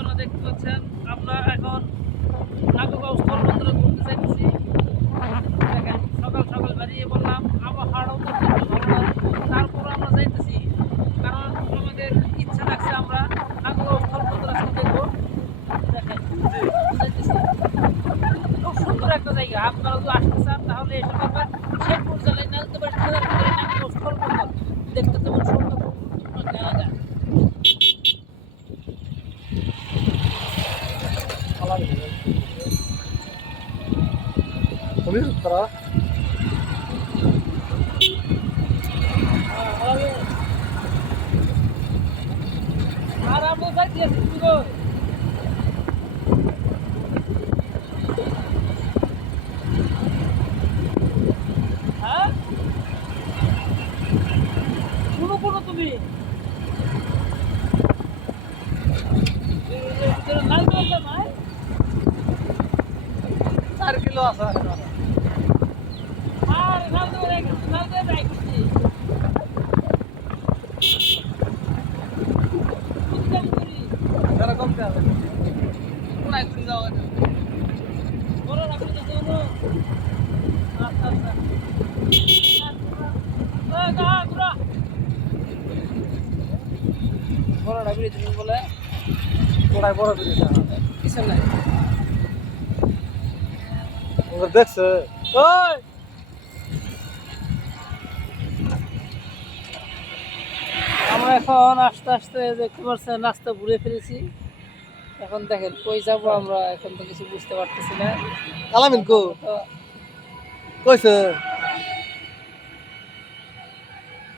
আপনারা দেখতে পাচ্ছেন আমরা এখন নাগরগাঁও স্থলবন্দরে ঘুরতে চাইতেছি। দেখেন সকাল সকাল বেরিয়ে বললাম আবহাওয়াটাও তো একটু ভালো না, তারপর আমরা যাইতেছি কারণ আমাদের ইচ্ছা লাগছে আমরা নাগরগাঁও স্থলবন্দর আজকে দেখবো। দেখেন যাইতেছি, খুব সুন্দর একটা জায়গা। আপনারা যদি আসতে চান তাহলে এসে পারবেন শেরপুর জেলায় নালতাবাড়ি থানার ভিতরে নাগরগাঁও স্থলবন্দর দেখতে তেমন সুন্দর জায়গা যায়। আর আমরা যাইতেছি পুরো হ্যাঁ শুনো কোনো তুমি লাল বলতে নাই 4 কিলো আছে আর লাল ধরে যাই করছি বুঝলাম করি এরকম কে আছে কোন একদিন যাওয়া বড় রাখতে তো হলো। আচ্ছা আচ্ছা বড় রাখবি তুমি বলে কোড়াই বড় করে কিছু নাই। ওরা দেখছে ওই আমরা এখন আস্তে আস্তে দেখতে পাচ্ছেন রাস্তা ঘুরে ফেলেছি। এখন দেখেন কই যাবো আমরা এখন তো কিছু বুঝতে পারতেছি না। আলামিন কো তো কইছে